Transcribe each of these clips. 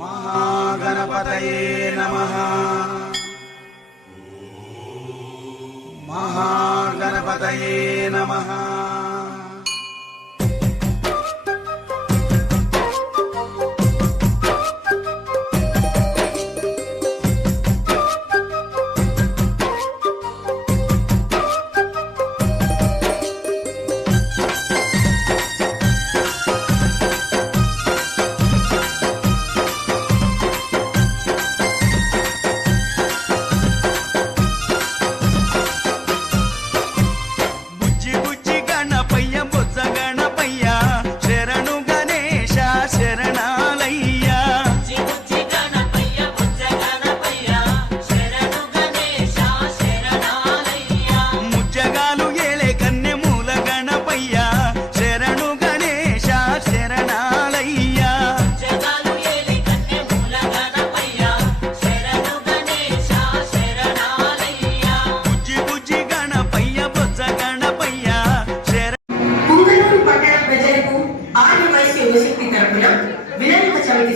महागणपतये नमः। महागणपतये नमः।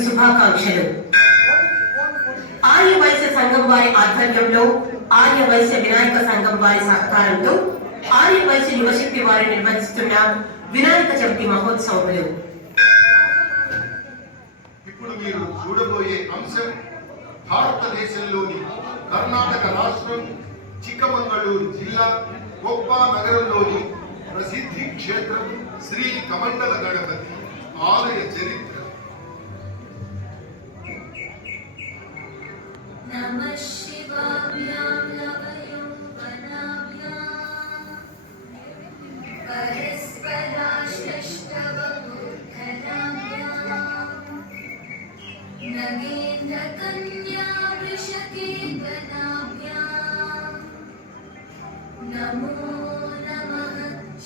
శుభాకాంక్షలు. ఆర్యవైశ్య సంఘం వారి ఆధ్వర్యంలో ఆర్యవైశ్య వినాయక సంఘం వారి సహకారంతో ఆర్యవైశ్య యువశక్తి వారు నిర్వహిస్తున్న వినాయక చవితి మహోత్సవములు. ఇప్పుడు మీరు చూడబోయే అంశం భారతదేశంలోని కర్ణాటక రాష్ట్రం చిక్కమంగళూరు జిల్లా కొప్ప నగరంలోని ప్రసిద్ధి క్షేత్రం శ్రీ కమండల గణపతి ఆలయ చరిత్ర. नमः शिवाभ्यां लवयों वनाभ्यां परस्पराश्लिष्टवबुद्धनाभ्यां नगेन्द्रकन्या वृषकेतनाभ्यां नमो नमः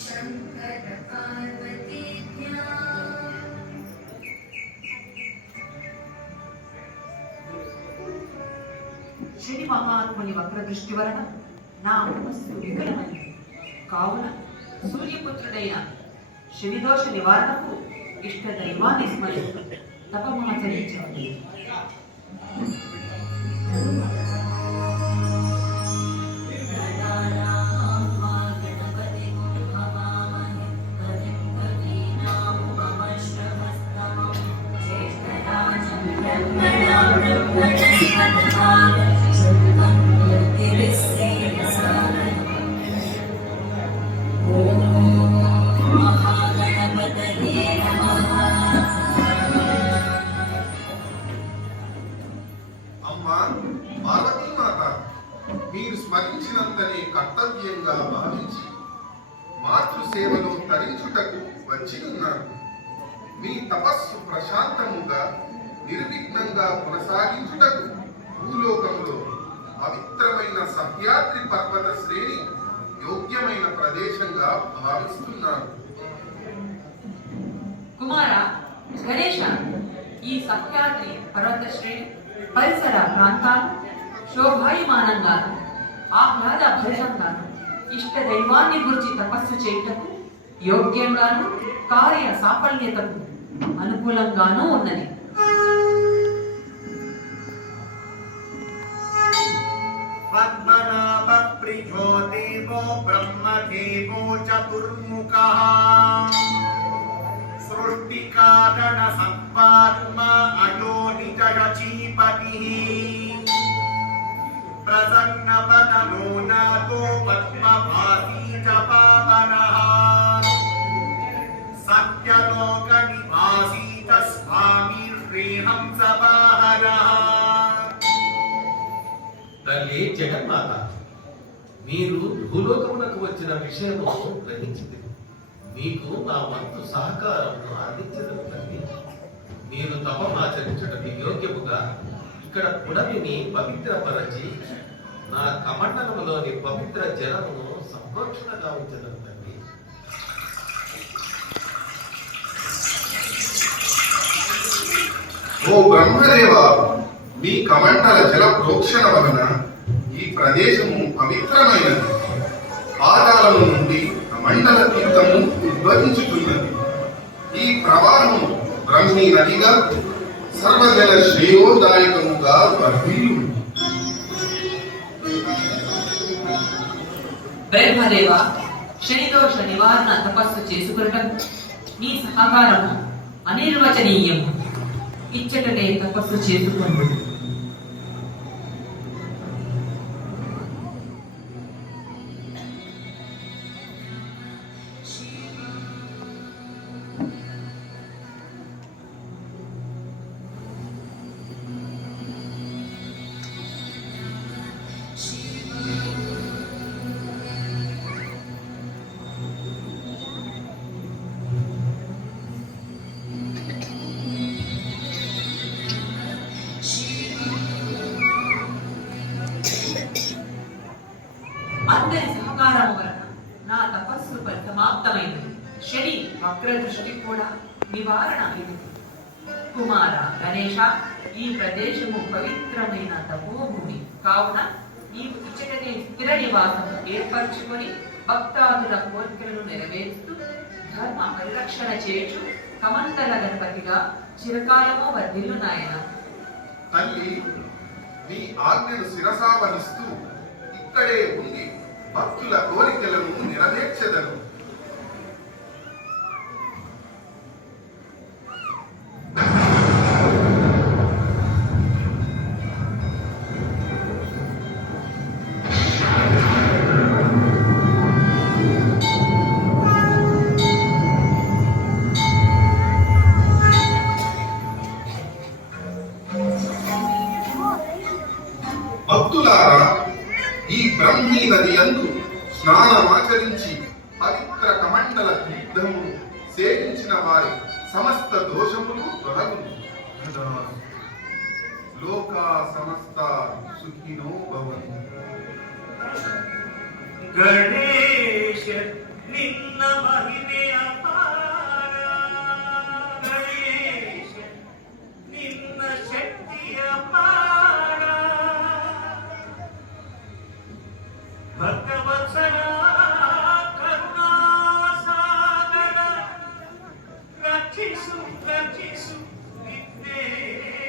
शङ्कर पार्वतीभ्यां. శని మహాత్ముని వక్ర దృష్టి వలన నా మనస్సు వికలమైంది కావున సూర్యపుత్రుడైన శనిదోష నివారణకు ఇష్ట దైవాన్ని స్మరిస్తూ తపమాచరించాలి. అమ్మా పార్వతీమాత, మీరు స్మరించినంతనే కర్తవ్యంగా భావించి మాతృసేవలో తరించుటకు వచ్చి ఉన్నారు. మీ తపస్సు ప్రశాంతముగా నిర్విఘ్నంగా కొనసాగించుటకు భూలోకంలో పవిత్రమైన సహ్యాద్రి పర్వత శ్రేణి యోగ్యమైన ప్రదేశంగా భావిస్తున్నారు. కుమార గణేశ, ఈ సహ్యాద్రి పర్వత శ్రేణి పరిసర ప్రాంతాలు శోభాయమానంగాను ఆహ్లాద భరితంగాను ఇష్ట దైవాన్ని గురించి తపస్సు చేయుటకు యోగ్యంగాను కార్య సాఫల్యతకు అనుకూలంగానూ ఉన్నది. పద్మనాభ ప్రిజో దేవో బ్రహ్మదేవో చతుర్ముఖః సృష్టికారణ సత్వాత్మ అయో నిజ రచీపతిః ప్రసన్న వదనో నాతో పద్మభాసీ చ పావనః సత్యలోక నివాసీ చ స్వామి శ్రీహంస వాహనః. తల్లి జగన్మాత, మీరు భూలోకమునకు వచ్చిన విషయము గ్రహించింది. మీకు నా వంతు సహకారమును అందించడం తల్లి. మీరు తపమాచరించటకు యోగ్యముగా ఇక్కడ పుడమిని పవిత్రపరచి నా కమండలములోని పవిత్ర జలమును సంప్రోక్షణగా ఉంచడం తల్లి. ఓ బ్రహ్మదేవ, మీ కమండల జల ప్రోక్షణ వలన ఈ ప్రదేశము పవిత్రమైనది. పాదాలము నుండి కమండల తీర్థము ఉద్భవించుతున్నది. ఈ ప్రవాహం బ్రహ్మీ నదిగా సర్వజన శ్రేయోదాయకముగా వర్ధిల్లు. బ్రహ్మదేవ శనిదోష నివారణ తపస్సు చేసుకునటం మీ సహకారము అనిర్వచనీయము. ఇచ్చటనే తపస్సు చేసుకుంటు అందరి సహకారం వలన నా తపస్సు పరిసమాప్తమైంది. శని వక్ర దృష్టి కూడా నివారణ అయింది. కుమార గణేశ, ఈ ప్రదేశము పవిత్రమైన తపోభూమి కావున నీవు ఇచ్చటనే స్థిర నివాసం ఏర్పరచుకొని భక్తాదుల కోరికలను నెరవేరుస్తూ ధర్మ పరిరక్షణ చేయుచు కమండల గణపతిగా చిరకాలము వర్ధిల్లు నాయన. తల్లి, నీ ఆజ్ఞను శిరసావహిస్తూ ఇక్కడే ఉండి భక్తుల కోరికలను నెరవేర్చెదను. భక్తులారా, ఈ బ్రహ్మీ నది యందు స్నానమాచరించి పవిత్ర కమండల తీర్థము సేవించిన వారి సమస్త దోషములు తొలగును. లోకా సమస్త సుఖినో భవంతు. ಗಣೇಶ ನಿನ್ನ ಮಹಿಮೆ ಅಪಾರ, ಗಣೇಶ ನಿನ್ನ ಶಕ್ತಿ ಅಪಾರ, ಭಕ್ತವತ್ಸಲ ಕರುಣಾಸಾಗರ, ರಕ್ಷಿಸು ರಕ್ಷಿಸು ವಿಘ್ನೇಶ್ವರ.